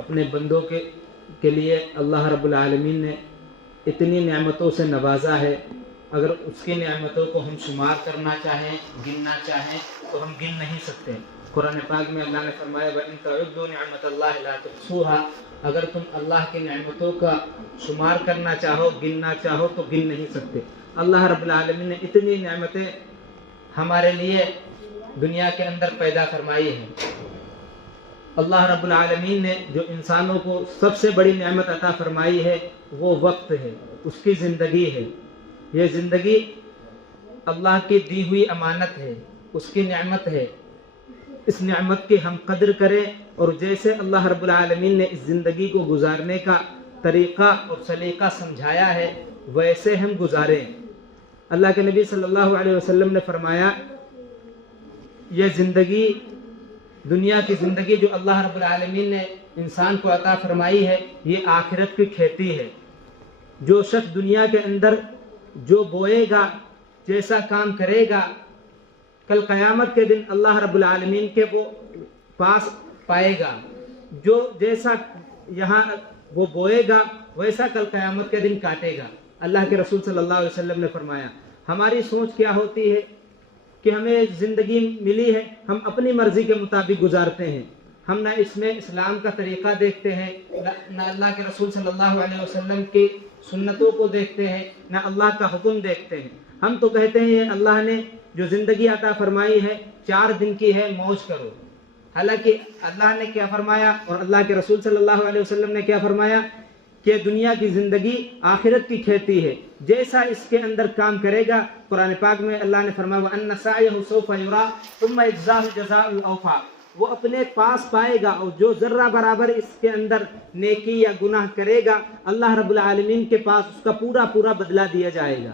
اپنے بندوں کے لیے اللہ رب العالمین نے اتنی نعمتوں سے نوازا ہے، اگر اس کی نعمتوں کو ہم شمار کرنا چاہیں، گننا چاہیں تو ہم گن نہیں سکتے۔ قرآن پاک میں اللہ نے فرمایا وَإِن تَعُدُّوا نِعْمَتَ اللَّهِ لَا تُحْصُوهَا، اگر تم اللہ کی نعمتوں کا شمار کرنا چاہو، گننا چاہو تو گن نہیں سکتے۔ اللہ رب العالمین نے اتنی نعمتیں ہمارے لیے دنیا کے اندر پیدا فرمائی ہیں۔ اللہ رب العالمین نے جو انسانوں کو سب سے بڑی نعمت عطا فرمائی ہے وہ وقت ہے، اس کی زندگی ہے۔ یہ زندگی اللہ کی دی ہوئی امانت ہے، اس کی نعمت ہے۔ اس نعمت کی ہم قدر کریں اور جیسے اللہ رب العالمین نے اس زندگی کو گزارنے کا طریقہ اور سلیقہ سمجھایا ہے ویسے ہم گزاریں۔ اللہ کے نبی صلی اللہ علیہ وسلم نے فرمایا یہ زندگی، دنیا کی زندگی جو اللہ رب العالمین نے انسان کو عطا فرمائی ہے، یہ آخرت کی کھیتی ہے۔ جو شخص دنیا کے اندر جو بوئے گا، جیسا کام کرے گا، کل قیامت کے دن اللہ رب العالمین کے وہ پاس پائے گا۔ جو جیسا یہاں وہ بوئے گا ویسا کل قیامت کے دن کاٹے گا۔ اللہ کے رسول صلی اللہ علیہ وسلم نے فرمایا۔ ہماری سوچ کیا ہوتی ہے کہ ہمیں زندگی ملی ہے، ہم اپنی مرضی کے مطابق گزارتے ہیں۔ ہم نہ اس میں اسلام کا طریقہ دیکھتے ہیں، نہ اللہ کے رسول صلی اللہ علیہ وسلم کی سنتوں کو دیکھتے ہیں، نہ اللہ کا حکم دیکھتے ہیں۔ ہم تو کہتے ہیں اللہ نے جو زندگی عطا فرمائی ہے 4 دن کی ہے، موج کرو۔ حالانکہ اللہ نے کیا فرمایا اور اللہ کے رسول صلی اللہ علیہ وسلم نے کیا فرمایا کہ دنیا کی زندگی آخرت کی کھیتی ہے، جیسا اس کے اندر کام کرے گا۔ قرآن پاک میں اللہ نے فرمایا وَأَنَّ سَعْيَهُ سَوْفَ يُرَىٰ ثُمَّ يُجْزَاهُ الْجَزَاءَ الْأَوْفَىٰ، وہ اپنے پاس پائے گا، اور جو ذرہ برابر اس کے اندر نیکی یا گناہ کرے گا اللہ رب العالمین کے پاس اس کا پورا پورا بدلہ دیا جائے گا۔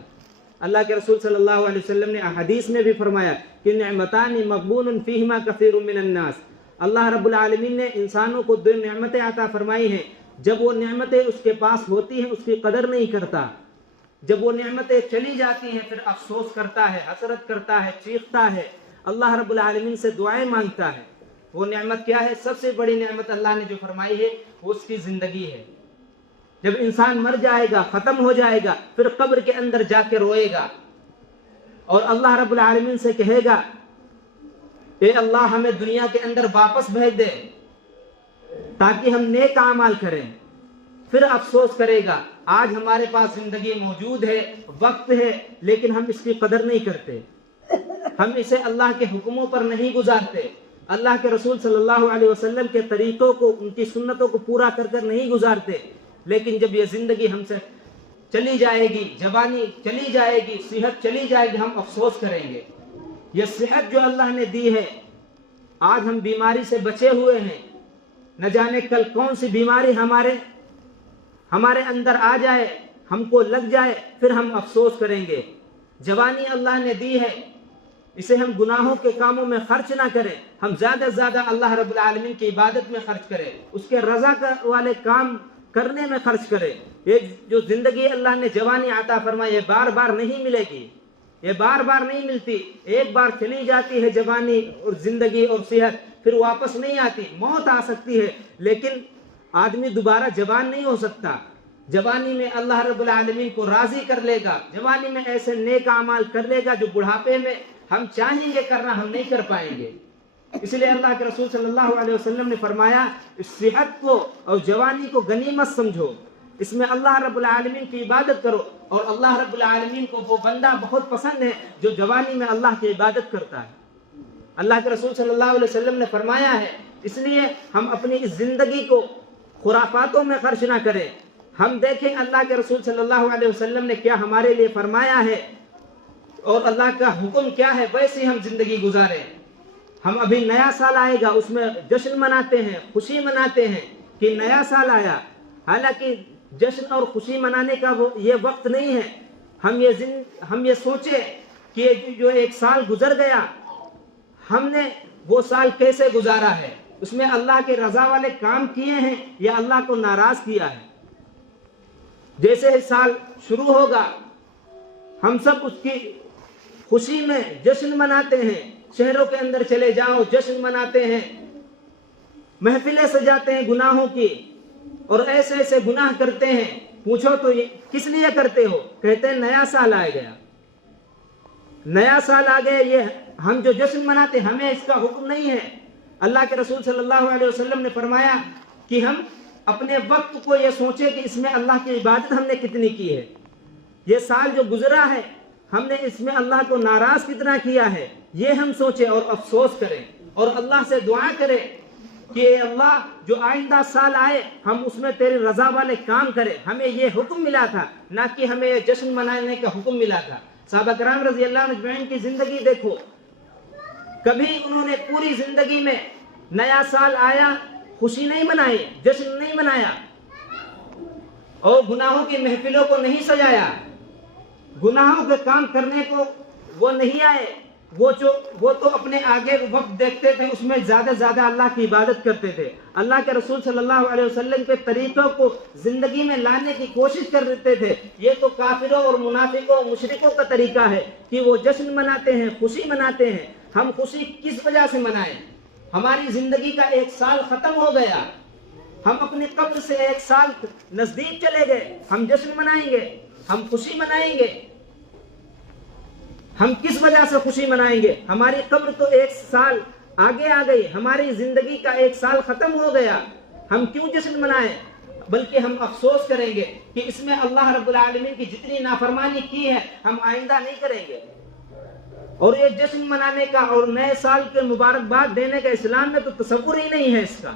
اللہ کے رسول صلی اللہ علیہ وسلم نے حدیث میں بھی فرمایا کہ نعمتان مغبون فیہما کثیر من الناس، اللہ رب العالمین نے انسانوں کو 2 نعمتیں عطا فرمائی ہیں، جب وہ نعمتیں اس کے پاس ہوتی ہیں اس کی قدر نہیں کرتا، جب وہ نعمتیں چلی جاتی ہیں پھر افسوس کرتا ہے، حسرت کرتا ہے، چیختا ہے، اللہ رب العالمین سے دعائیں مانگتا ہے۔ وہ نعمت کیا ہے؟ سب سے بڑی نعمت اللہ نے جو فرمائی ہے وہ اس کی زندگی ہے۔ جب انسان مر جائے گا، ختم ہو جائے گا، پھر قبر کے اندر جا کے روئے گا اور اللہ رب العالمین سے کہے گا اے اللہ ہمیں دنیا کے اندر واپس بھیج دے تاکہ ہم نیک اعمال کریں۔ پھر افسوس کرے گا آج ہمارے پاس زندگی موجود ہے، وقت ہے، لیکن ہم اس کی قدر نہیں کرتے، ہم اسے اللہ کے حکموں پر نہیں گزارتے، اللہ کے رسول صلی اللہ علیہ وسلم کے طریقوں کو، ان کی سنتوں کو پورا کر کر نہیں گزارتے۔ لیکن جب یہ زندگی ہم سے چلی جائے گی، جوانی چلی جائے گی، صحت چلی جائے گی، ہم افسوس کریں گے۔ یہ صحت جو اللہ نے دی ہے، آج ہم بیماری سے بچے ہوئے ہیں، نہ جانے کل کون سی بیماری ہمارے اندر آ جائے، ہم کو لگ جائے، پھر ہم افسوس کریں گے۔ جوانی اللہ نے دی ہے، اسے ہم گناہوں کے کاموں میں خرچ نہ کریں، ہم زیادہ سے زیادہ اللہ رب العالمین کی عبادت میں خرچ کریں، اس کے رضا والے کام کرنے میں خرچ کریں۔ یہ جو زندگی اللہ نے جوانی عطا فرمائی یہ بار بار نہیں ملے گی، یہ بار بار نہیں ملتی، ایک بار چلی جاتی ہے جوانی اور زندگی اور صحت، پھر واپس نہیں آتی۔ موت آ سکتی ہے لیکن آدمی دوبارہ جوان نہیں ہو سکتا۔ جوانی میں اللہ رب العالمین کو راضی کر لے گا، جوانی میں ایسے نیک اعمال کر لے گا جو بڑھاپے میں ہم چاہیں گے کرنا ہم نہیں کر پائیں گے۔ اس لیے اللہ کے رسول صلی اللہ علیہ وسلم نے فرمایا اس صحت کو اور جوانی کو غنیمت سمجھو، اس میں اللہ رب العالمین کی عبادت کرو، اور اللہ رب العالمین کو وہ بندہ بہت پسند ہے جو جوانی میں اللہ کی عبادت کرتا ہے۔ اللہ کے رسول صلی اللہ علیہ وسلم نے فرمایا ہے، اس لیے ہم اپنی اس زندگی کو خرافاتوں میں خرچ نہ کریں۔ ہم دیکھیں اللہ کے رسول صلی اللہ علیہ وسلم نے کیا ہمارے لیے فرمایا ہے اور اللہ کا حکم کیا ہے، ویسے ہم زندگی گزاریں۔ ہم ابھی نیا سال آئے گا، اس میں جشن مناتے ہیں، خوشی مناتے ہیں کہ نیا سال آیا، حالانکہ جشن اور خوشی منانے کا یہ وقت نہیں ہے۔ ہم یہ سوچیں کہ جو ایک سال گزر گیا ہم نے وہ سال کیسے گزارا ہے، اس میں اللہ کے رضا والے کام کیے ہیں یا اللہ کو ناراض کیا ہے۔ جیسے ہی سال شروع ہوگا ہم سب اس کی خوشی میں جشن مناتے ہیں، شہروں کے اندر چلے جاؤ جشن مناتے ہیں، محفلیں سجاتے ہیں گناہوں کی اور ایسے ایسے گناہ کرتے ہیں. پوچھو تو یہ کس لیے کرتے ہو؟ کہتے ہیں نیا سال آ گیا، نیا سال آ گیا. یہ ہم جو جشن مناتے ہیں ہمیں اس کا حکم نہیں ہے. اللہ کے رسول صلی اللہ علیہ وسلم نے فرمایا کہ ہم اپنے وقت کو یہ سوچیں کہ اس میں اللہ کی عبادت ہم نے کتنی کی ہے. یہ سال جو گزرا ہے ہم نے اس میں اللہ کو ناراض کتنا کیا ہے، یہ ہم سوچیں اور افسوس کریں اور اللہ سے دعا کریں کہ اے اللہ جو آئندہ سال آئے ہم اس میں تیری رضا والے کام کریں. ہمیں یہ حکم ملا تھا، نہ کہ ہمیں یہ جشن منانے کا حکم ملا تھا. صحابہ کرام رضی اللہ عنہ اجمعین کی زندگی دیکھو، کبھی انہوں نے پوری زندگی میں نیا سال آیا خوشی نہیں منائی، جشن نہیں منایا اور گناہوں کی محفلوں کو نہیں سجایا، گناہوں کے کام کرنے کو وہ نہیں آئے. وہ تو اپنے آگے وقت دیکھتے تھے، اس میں زیادہ زیادہ اللہ کی عبادت کرتے تھے. اللہ کے رسول صلی اللہ علیہ وسلم کے طریقوں کو زندگی میں لانے کی کوشش کرتے تھے. یہ تو کافروں اور منافقوں اور مشرکوں کا طریقہ ہے کہ وہ جشن مناتے ہیں، خوشی مناتے ہیں. ہم خوشی کس وجہ سے منائیں؟ ہماری زندگی کا ایک سال ختم ہو گیا، ہم اپنی قبر سے ایک سال نزدیک چلے گئے. ہم جشن منائیں گے، ہم خوشی منائیں گے. ہم کس وجہ سے خوشی منائیں گے؟ ہماری قبر تو ایک سال آگے آ گئی، ہماری زندگی کا ایک سال ختم ہو گیا. ہم کیوں جشن منائیں؟ بلکہ ہم افسوس کریں گے کہ اس میں اللہ رب العالمین کی جتنی نافرمانی کی ہے ہم آئندہ نہیں کریں گے. اور یہ جشن منانے کا اور نئے سال کے مبارکباد دینے کا اسلام میں تو تصور ہی نہیں ہے اس کا.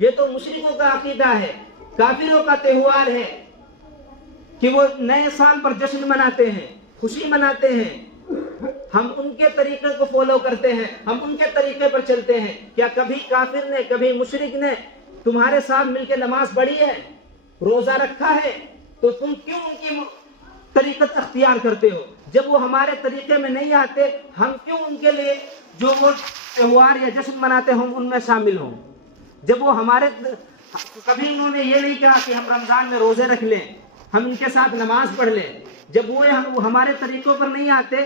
یہ تو مشرکوں کا عقیدہ ہے، کافروں کا تہوار ہے کہ وہ نئے سال پر جشن مناتے ہیں، خوشی مناتے ہیں. ہم ان کے طریقے کو فالو کرتے ہیں، ہم ان کے طریقے پر چلتے ہیں. کیا کبھی کافر نے، کبھی مشرک نے تمہارے ساتھ مل کے نماز پڑھی ہے، روزہ رکھا ہے؟ تو تم کیوں ان کی طریقت اختیار کرتے ہو؟ جب وہ ہمارے طریقے میں نہیں آتے ہم کیوں ان کے لیے جو وہ تہوار یا جشن مناتے ہوں ان میں شامل ہوں؟ جب وہ ہمارے کبھی انہوں نے یہ نہیں کہا کہ ہم رمضان میں روزے رکھ لیں، ہم ان کے ساتھ نماز پڑھ لیں. جب وہ ہمارے طریقوں پر نہیں آتے،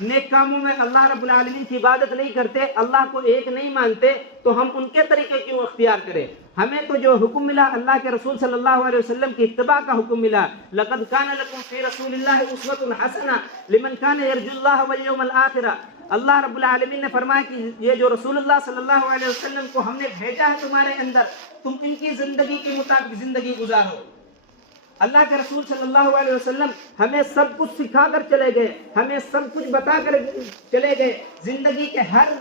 نیک کاموں میں اللہ رب العالمین کی عبادت نہیں کرتے، اللہ کو ایک نہیں مانتے، تو ہم ان کے طریقے کیوں اختیار کریں؟ ہمیں تو جو حکم ملا اللہ کے رسول صلی اللہ علیہ وسلم کی اتباع کا حکم ملا. لقد کان لکم فی رسول اللہ اسوۃ حسنہ لمن کان یرجو اللہ والیوم الآخرہ. اللہ رب العالمین نے فرمایا کہ یہ جو رسول اللہ صلی اللہ علیہ وسلم کو ہم نے بھیجا ہے تمہارے اندر، تم ان کی زندگی کے مطابق زندگی گزارو. اللہ کے رسول صلی اللہ علیہ وسلم ہمیں سب کچھ سکھا کر چلے گئے، ہمیں سب کچھ بتا کر چلے گئے. زندگی کے ہر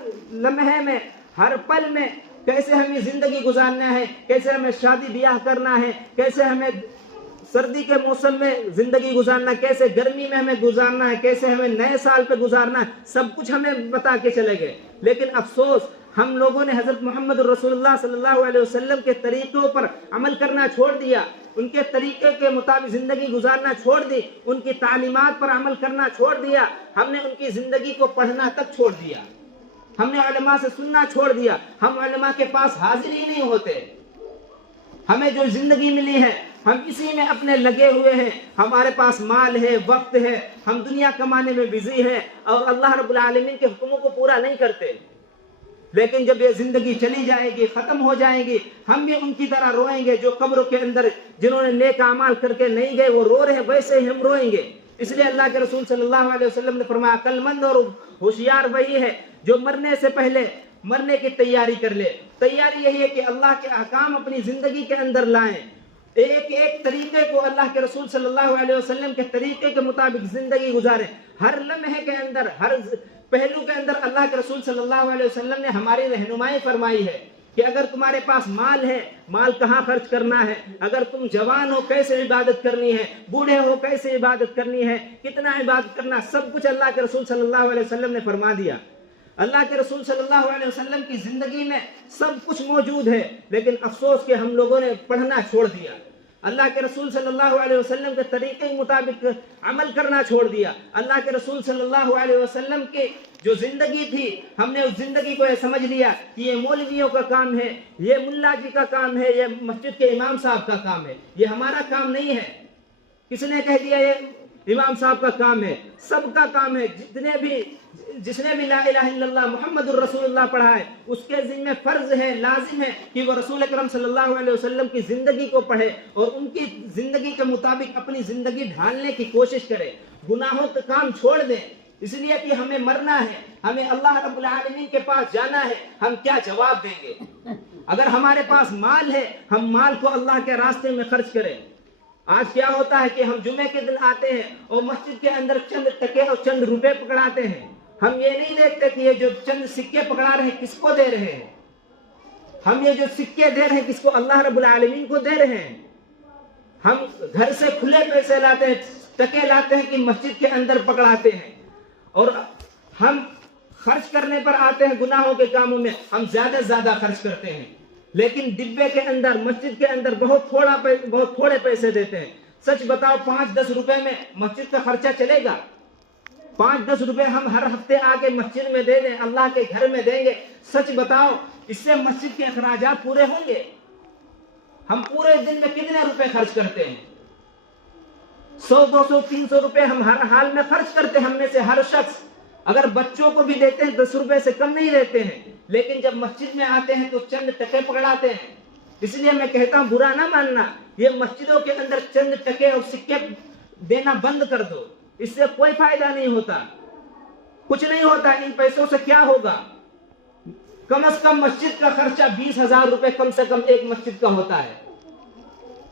لمحے میں، ہر پل میں کیسے ہمیں زندگی گزارنا ہے، کیسے ہمیں شادی بیاہ کرنا ہے، کیسے ہمیں سردی کے موسم میں زندگی گزارنا ہے، کیسے گرمی میں ہمیں گزارنا ہے، کیسے ہمیں نئے سال پہ گزارنا ہے، سب کچھ ہمیں بتا کے چلے گئے. لیکن افسوس ہم لوگوں نے حضرت محمد رسول اللہ صلی اللہ علیہ وسلم کے طریقوں پر عمل کرنا چھوڑ دیا، ان کے طریقے کے مطابق زندگی گزارنا چھوڑ دی، ان کی تعلیمات پر عمل کرنا چھوڑ دیا. ہم نے ان کی زندگی کو پڑھنا تک چھوڑ دیا، ہم نے علماء سے سننا چھوڑ دیا. ہم علماء کے پاس حاضر ہی نہیں ہوتے. ہمیں جو زندگی ملی ہے ہم اسی میں اپنے لگے ہوئے ہیں. ہمارے پاس مال ہے، وقت ہے، ہم دنیا کمانے میں بزی ہیں اور اللہ رب العالمین کے حکموں کو پورا نہیں کرتے. لیکن جب یہ زندگی چلی جائے گی، ختم ہو جائے گی، ہم بھی ان کی طرح روئیں گے. جو قبروں کے اندر جنہوں نے نیک اعمال کر کے نہیں گئے وہ رو رہے ہیں، ویسے ہی ہم روئیں گے. اس لیے اللہ کے رسول صلی اللہ علیہ وسلم نے فرمایا عقل مند اور ہوشیار وہی ہے جو مرنے سے پہلے مرنے کی تیاری کر لے. تیاری یہی ہے کہ اللہ کے احکام اپنی زندگی کے اندر لائیں، ایک ایک طریقے کو اللہ کے رسول صلی اللہ علیہ وسلم کے طریقے کے مطابق زندگی گزاریں. ہر لمحے کے اندر، ہر پہلو کے اندر اللہ کے رسول صلی اللہ علیہ وسلم نے ہماری رہنمائی فرمائی ہے کہ اگر تمہارے پاس مال ہے، مال کہاں خرچ کرنا ہے، اگر تم جوان ہو کیسے عبادت کرنی ہے، بوڑھے ہو کیسے عبادت کرنی ہے، کتنا عبادت کرنا، سب کچھ اللہ کے رسول صلی اللہ علیہ وسلم نے فرما دیا. اللہ کے رسول صلی اللہ علیہ وسلم کی زندگی میں سب کچھ موجود ہے، لیکن افسوس کہ ہم لوگوں نے پڑھنا چھوڑ دیا. اللہ کے رسول صلی اللہ علیہ وسلم کے طریقے کے مطابق عمل کرنا چھوڑ دیا. اللہ کے رسول صلی اللہ علیہ وسلم کی جو زندگی تھی ہم نے اس زندگی کو یہ سمجھ لیا کہ یہ مولویوں کا کام ہے، یہ ملا جی کا کام ہے، یہ مسجد کے امام صاحب کا کام ہے، یہ ہمارا کام نہیں ہے. کس نے کہہ دیا یہ امام صاحب کا کام ہے، سب کا کام ہے، جس نے بھی لا الہ الا اللہ محمد الرسول اللہ پڑھا ہے اس کے ذمہ فرض ہے، لازم ہے کہ وہ رسول اکرم صلی اللہ علیہ وسلم کی زندگی کو پڑھے اور ان کی زندگی کے مطابق اپنی زندگی ڈھالنے کی کوشش کرے، گناہوں کا کام چھوڑ دیں، اس لیے کہ ہمیں مرنا ہے، ہمیں اللہ رب العالمین کے پاس جانا ہے، ہم کیا جواب دیں گے؟ اگر ہمارے پاس مال ہے ہم مال کو اللہ کے راستے میں خرچ کریں۔ آج کیا ہوتا ہے کہ ہم جمعے کے دن آتے ہیں اور مسجد کے اندر چند ٹکے اور چند روپے پکڑاتے ہیں، ہم یہ نہیں دیکھتے کہ یہ جو چند سکے پکڑا رہے ہیں کس کو دے رہے ہیں، ہم یہ جو سکے دے رہے ہیں کس کو؟ اللہ رب العالمین کو دے رہے ہیں۔ ہم گھر سے کھلے پیسے لاتے ہیں، ٹکے لاتے ہیں کہ مسجد کے اندر پکڑاتے ہیں، اور ہم خرچ کرنے پر آتے ہیں گناہوں کے کاموں میں، ہم زیادہ سے زیادہ خرچ کرتے ہیں، لیکن ڈبے کے اندر مسجد کے اندر بہت تھوڑے پیسے دیتے ہیں۔ سچ بتاؤ 5-10 روپے میں مسجد کا خرچہ چلے گا؟ 5-10 روپے ہم ہر ہفتے آ کے مسجد میں دے دیں، اللہ کے گھر میں دیں گے، سچ بتاؤ اس سے مسجد کے اخراجات پورے ہوں گے؟ ہم پورے دن میں کتنے روپے خرچ کرتے ہیں؟ 100, 200, 300 روپے ہم ہر حال میں خرچ کرتے ہیں، ہم میں سے ہر شخص۔ اگر بچوں کو بھی دیتے ہیں 10 روپے سے کم نہیں دیتے ہیں، لیکن جب مسجد میں آتے ہیں تو چند ٹکے پکڑاتے ہیں۔ اس لیے میں کہتا ہوں برا نہ ماننا، یہ مسجدوں کے اندر چند ٹکے اور سکے دینا بند کر دو، اس سے کوئی فائدہ نہیں ہوتا، کچھ نہیں ہوتا، ان پیسوں سے کیا ہوگا؟ کم از کم مسجد کا خرچہ 20,000 روپے کم سے کم ایک مسجد کا ہوتا ہے،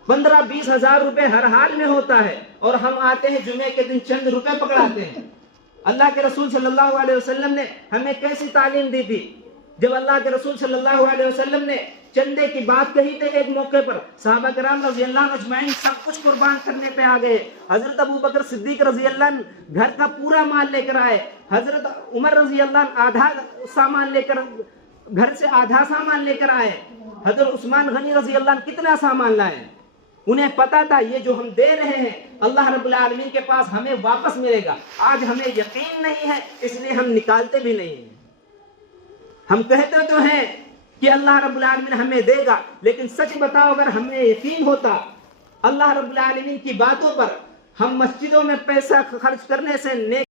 15-20 ہزار روپے ہر حال میں ہوتا ہے، اور ہم آتے ہیں جمعے کے دن چند روپے پکڑاتے ہیں۔ اللہ کے رسول صلی اللہ علیہ وسلم نے ہمیں کیسی تعلیم دی تھی؟ جب اللہ کے رسول صلی اللہ علیہ وسلم نے چندے کی بات کہی تھی ایک موقع پر، صحابہ کرام رضی اللہ عنہ اجمعین سب کچھ قربان کرنے پہ آ گئے۔ حضرت ابو بکر صدیق رضی اللہ عنہ گھر کا پورا مال لے کر آئے، حضرت عمر رضی اللہ عنہ آدھا سامان لے کر، گھر سے آدھا سامان لے کر آئے، حضرت عثمان غنی رضی اللہ عنہ کتنا سامان لائے؟ انہیں پتا تھا یہ جو ہم دے رہے ہیں اللہ رب العالمین کے پاس ہمیں واپس ملے گا۔ آج ہمیں یقین نہیں ہے اس لیے ہم نکالتے بھی نہیں ہیں، ہم کہتے تو ہیں کہ اللہ رب العالمین ہمیں دے گا، لیکن سچ بتاؤ اگر ہمیں یقین ہوتا اللہ رب العالمین کی باتوں پر، ہم مسجدوں میں پیسہ خرچ کرنے سے نیک